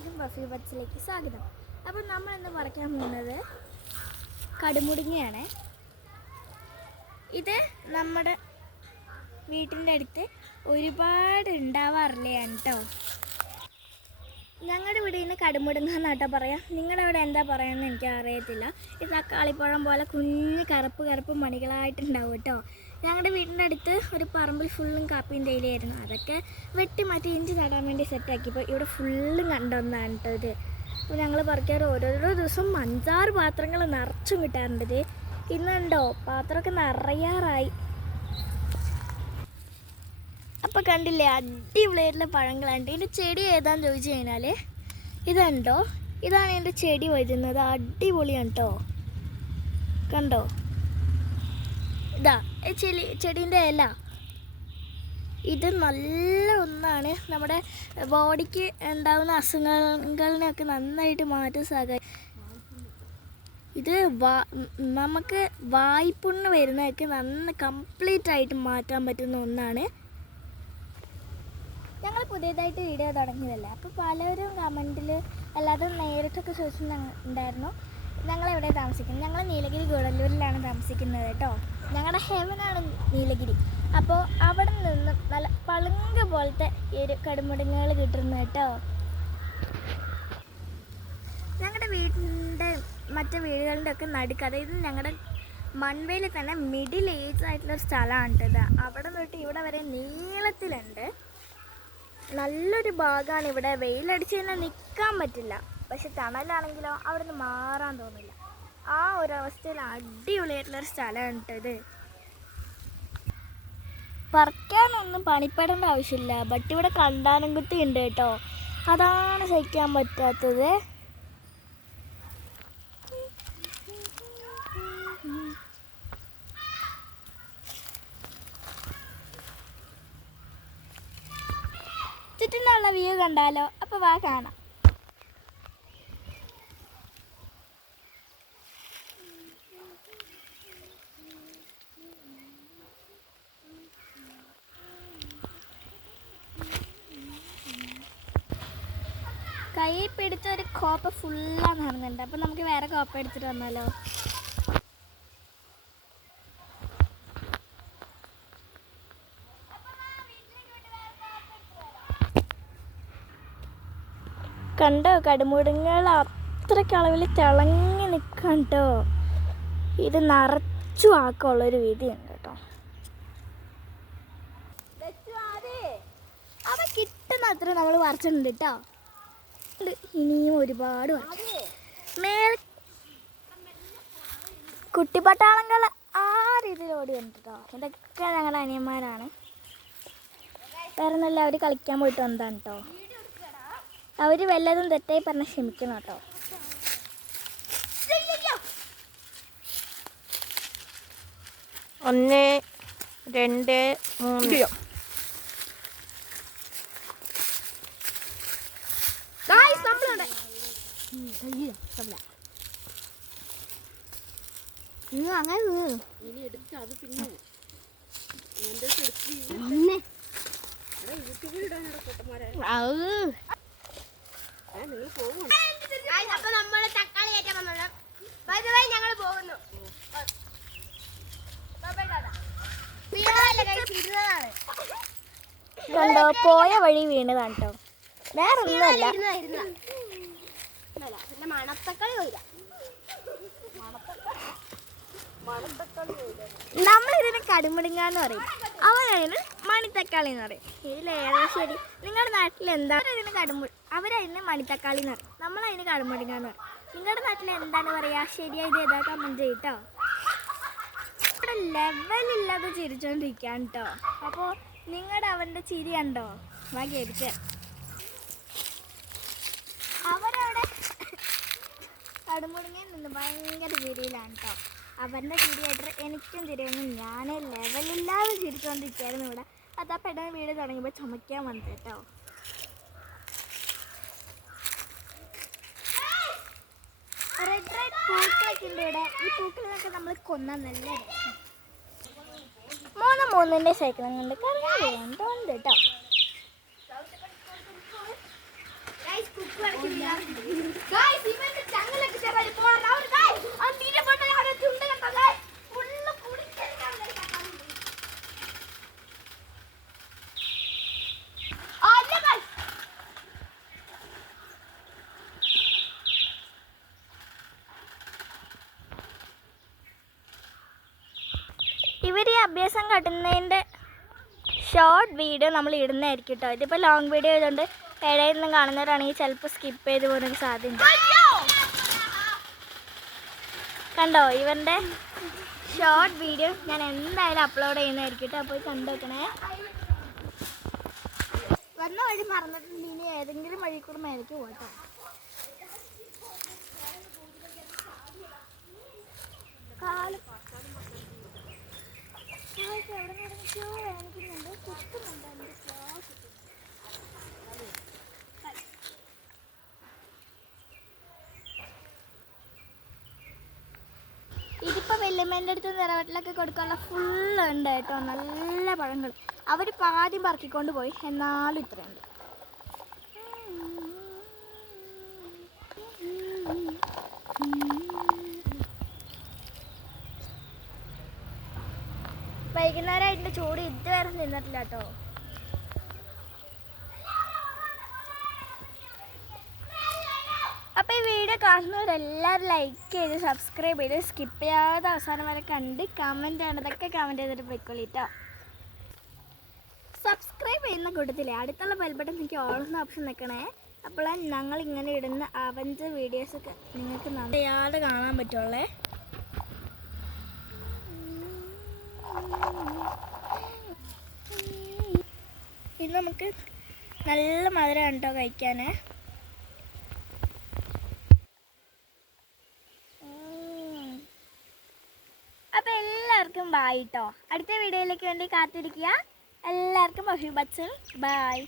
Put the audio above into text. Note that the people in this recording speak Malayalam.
എല്ലാവർക്കും ബഫി ബഡ്സിലേക്ക് സ്വാഗതം. അപ്പോൾ നമ്മൾ ഇന്ന് പറിക്കാൻ പോകുന്നത് കടുമുടിങ്ങയാണ്. ഇത് നമ്മുടെ വീട്ടിൻ്റെ അടുത്ത് ഒരുപാട് ഉണ്ടാവാറില്ലാണ് കേട്ടോ. ഞങ്ങളുടെ വീട്ടിൽ നിന്ന് കടുമുടുങ്ങ എന്നാട്ടോ പറയാം. നിങ്ങളുടെ അവിടെ എന്താ പറയുന്നത് എനിക്ക് അറിയത്തില്ല. ഇത് തക്കാളിപ്പഴം പോലെ കുഞ്ഞ് കറുപ്പ് മണികളായിട്ടുണ്ടാവും കേട്ടോ. ഞങ്ങളുടെ വീടിൻ്റെ അടുത്ത് ഒരു പറമ്പിൽ ഫുള്ളും കാപ്പിയും തേയിലയായിരുന്നു. അതൊക്കെ വെട്ടി മാറ്റി ഇഞ്ചി നടാൻ വേണ്ടി സെറ്റാക്കിയപ്പോൾ ഇവിടെ ഫുള്ളും കണ്ടൊന്നാണ് കേട്ടോ ഇത്. അപ്പോൾ ഞങ്ങൾ പറിക്കാറ് ഓരോരോ ദിവസം 5-6 പാത്രങ്ങൾ നിറച്ചും കിട്ടാറുണ്ട്. ഇത് ഇന്നുണ്ടോ പാത്രമൊക്കെ നിറയാറായി. അപ്പോൾ കണ്ടില്ലേ, അടിപൊളിയായിട്ടുള്ള പഴങ്ങളാണ്. ഇതിൻ്റെ ചെടി ഏതാണെന്ന് ചോദിച്ചു കഴിഞ്ഞാൽ ഇതുണ്ടോ, ഇതാണ് എൻ്റെ ചെടി വരുന്നത്. അടിപൊളിയാണ് കേട്ടോ. കണ്ടോ, ഇതാ ചെടീൻ്റെ ഇല. ഇത് നല്ല ഒന്നാണ്, നമ്മുടെ ബോഡിക്ക് ഉണ്ടാകുന്ന അസുഖങ്ങളിനൊക്കെ നന്നായിട്ട് മാറ്റാൻ സഹായിക്കും. ഇത് നമുക്ക് വായ്പുണ്ണ് വരുന്നതൊക്കെ കംപ്ലീറ്റ് ആയിട്ട് മാറ്റാൻ പറ്റുന്ന ഒന്നാണ്. ഞങ്ങൾ പുതിയതായിട്ട് വീഡിയോ തുടങ്ങിയതല്ലേ, അപ്പോൾ പലരും കമൻറ്റിൽ അല്ലാതെ നേരിട്ടൊക്കെ ചോദിച്ചിട്ടുണ്ടായിരുന്നു ഞങ്ങളെവിടെ താമസിക്കുന്നത്. ഞങ്ങൾ നീലഗിരി ഗുഡല്ലൂരിലാണ് താമസിക്കുന്നത് കേട്ടോ. ഞങ്ങളുടെ ഹെവനാണ് നീലഗിരി. അപ്പോൾ അവിടെ നിന്ന് നല്ല പളുങ്ക് പോലത്തെ ഈ ഒരു കടുമുടുങ്ങകൾ കിട്ടുന്നു കേട്ടോ. ഞങ്ങളുടെ വീടിൻ്റെ മറ്റു വീടുകളുടെ ഒക്കെ നടുക്ക്, അതായത് ഞങ്ങളുടെ മൺവേയിൽ തന്നെ മിഡിൽ ഏജ് ആയിട്ടുള്ളൊരു സ്ഥലമാണ് കേട്ടത്. അവിടെ തൊട്ട് ഇവിടെ വരെ നീളത്തിലുണ്ട്. നല്ലൊരു ഭാഗമാണ് ഇവിടെ. വെയിലടിച്ച് കഴിഞ്ഞാൽ നിൽക്കാൻ പറ്റില്ല, പക്ഷെ തണലാണെങ്കിലോ അവിടെ നിന്ന് മാറാൻ തോന്നില്ല. ആ ഒരു അവസ്ഥയിൽ അടിപൊളിയായിട്ടുള്ളൊരു സ്ഥലമാണ് കേട്ടത്. പറിക്കാനൊന്നും പണിപ്പെടേണ്ട ആവശ്യമില്ല, ബട്ട് ഇവിടെ കണ്ടാനും കുത്തി ഉണ്ട് കേട്ടോ. അതാണ് സഹിക്കാൻ പറ്റാത്തത്. ചുറ്റിനുള്ള വ്യൂ കണ്ടാലോ? അപ്പോൾ വാ കാണാം. കൈ പിടിച്ച ഒരു കോപ്പ ഫുള്ളാന്ന് പറഞ്ഞിട്ടുണ്ട്. അപ്പം നമുക്ക് വേറെ കോപ്പ എടുത്തിട്ട് വന്നാലോ? കണ്ടോ, കടുമുടുങ്ങകൾ അത്രയ്ക്ക് അളവിൽ തിളങ്ങി നിൽക്കാം കേട്ടോ. ഇത് നിറച്ചു ആക്കമുള്ളൊരു വീതിയുണ്ട് കേട്ടോ. അവ കിട്ടുന്ന അത്ര നമ്മൾ പറിച്ചിട്ടുണ്ട് കേട്ടോ. ഇനിയും ഒരുപാട് മേൽ കുട്ടിപ്പട്ടാളങ്ങൾ ആ രീതിയിൽ ഓടി വന്നിട്ടോ. ഇതൊക്കെ ഞങ്ങളുടെ അനിയന്മാരാണ്. വേറെ നല്ല അവർ കളിക്കാൻ പോയിട്ട് വന്നതാണ് കേട്ടോ. അവർ വല്ലതും തെറ്റായി പറഞ്ഞാൽ ക്ഷമിക്കണം കേട്ടോ. ഒന്ന്, രണ്ട്, മൂന്ന്. കണ്ടോ, പോയ വഴി വീണതാണ് കേട്ടോ, വേറെ ഒന്നുമല്ല. നമ്മളിതിന് കടുമുടുങ്ങാന്ന് പറയും, അവരതിന് മണിത്തക്കാളി എന്ന് പറയും. ഇതിലേതാ ശരി? നിങ്ങളുടെ നാട്ടിൽ എന്താണ് ഇതിന് അവരതിന് മണിത്തക്കാളി എന്ന് പറയും, നമ്മളതിന് കടുമുടുങ്ങാന്ന് പറയും. നിങ്ങളുടെ നാട്ടിൽ എന്താണ് പറയുക? ശരിയാ, ഇത് ഏതാ കമൻറ്റ് ചെയ്യട്ടോ. ഇവിടെ ലെവലില്ലാതെ ചിരിച്ചോണ്ടിരിക്കാൻ കേട്ടോ. അപ്പോൾ നിങ്ങളുടെ അവൻ്റെ ചിരി കണ്ടോ? ബാക്കി എടുക്കുക. അവരവിടെ കടുമുടുങ്ങയിൽ നിന്ന് ഭയങ്കര ചിരിയിലാണ് കേട്ടോ. അവൻ്റെ ചിരിയായിട്ട് എനിക്കും ചിരിയൊന്നും, ഞാൻ ലെവലില്ലാതെ ചിരിച്ചുകൊണ്ടിരിക്കുകയായിരുന്നു ഇവിടെ. അതാ പെട്ടെന്ന് വീട് തുടങ്ങിയപ്പോൾ ചുമക്കാൻ വന്നത് കേട്ടോ. റെഡ് പൂക്കളൊക്കെ ഉണ്ട് ഇവിടെ. ഈ പൂക്കളിലൊക്കെ നമ്മൾ കൊന്നാൽ നല്ല രസം. 3 സൈക്കിളും കൊണ്ട് കറങ്ങി കേട്ടോ. ഇവർ ഈ അഭ്യാസം കാട്ടുന്നതിൻ്റെ ഷോർട്ട് വീഡിയോ നമ്മൾ ഇടുന്നതായിരിക്കും കേട്ടോ. ഇതിപ്പോൾ ലോങ് വീഡിയോ ആയതുകൊണ്ട് ഇടയിൽ നിന്നും കാണുന്നവരാണെങ്കിൽ ചിലപ്പോൾ സ്കിപ്പ് ചെയ്ത് പോകുന്നൊരു സാധ്യത. കണ്ടോ ഇവൻ്റെ ഷോർട്ട് വീഡിയോ ഞാൻ എന്തായാലും അപ്ലോഡ് ചെയ്യുന്നതായിരിക്കും കേട്ടോ. അപ്പോൾ കണ്ടു വെക്കണേ. വന്ന വഴി മറന്നിട്ടുണ്ട്, ഇനി ഏതെങ്കിലും വഴി കൂടെ മേലേക്ക് പോകട്ടോ. ഇതിപ്പോൾ വല്യമ്മേൻ്റെ അടുത്ത് നിറവട്ടിലൊക്കെ കൊടുക്കാനുള്ള ഫുള്ളുണ്ട് കേട്ടോ, നല്ല പഴങ്ങൾ. അവർ പാദ്യം പറക്കിക്കൊണ്ട് പോയി, എന്നാലും ഇത്രയുണ്ട്. വൈകുന്നേരമായിട്ട് ചൂട് ഇതുവരെ നിന്നിട്ടില്ല കേട്ടോ. അപ്പോൾ ഈ വീഡിയോ കാണുന്നവരെല്ലാവരും ലൈക്ക് ചെയ്ത് സബ്സ്ക്രൈബ് ചെയ്ത് സ്കിപ്പ് ചെയ്യാതെ അവസാനം വരെ കണ്ട് കമൻറ്റ് ചെയ്യേണ്ടതൊക്കെ കമൻറ്റ് ചെയ്തിട്ട് പോയിക്കോളി കേട്ടോ. സബ്സ്ക്രൈബ് ചെയ്യുന്ന കൂട്ടത്തില്ലേ അടുത്തുള്ള ബെൽ ബട്ടൺ എനിക്ക് ഓൾന്ന ഓപ്ഷൻ നിൽക്കണേ. അപ്പോൾ ഞങ്ങൾ ഇങ്ങനെ ഇടുന്ന അവൻ്റെ വീഡിയോസൊക്കെ നിങ്ങൾക്ക് ചെയ്യാതെ കാണാൻ പറ്റുള്ളേ. ഇത് നമുക്ക് നല്ല മധുരം കേട്ടോ കഴിക്കാൻ. അപ്പോൾ എല്ലാവർക്കും ബായ് കേട്ടോ. അടുത്ത വീഡിയോയിലേക്ക് വേണ്ടി കാത്തിരിക്കുക. എല്ലാവർക്കും ബഫി ബച്ചൻ ബായ്.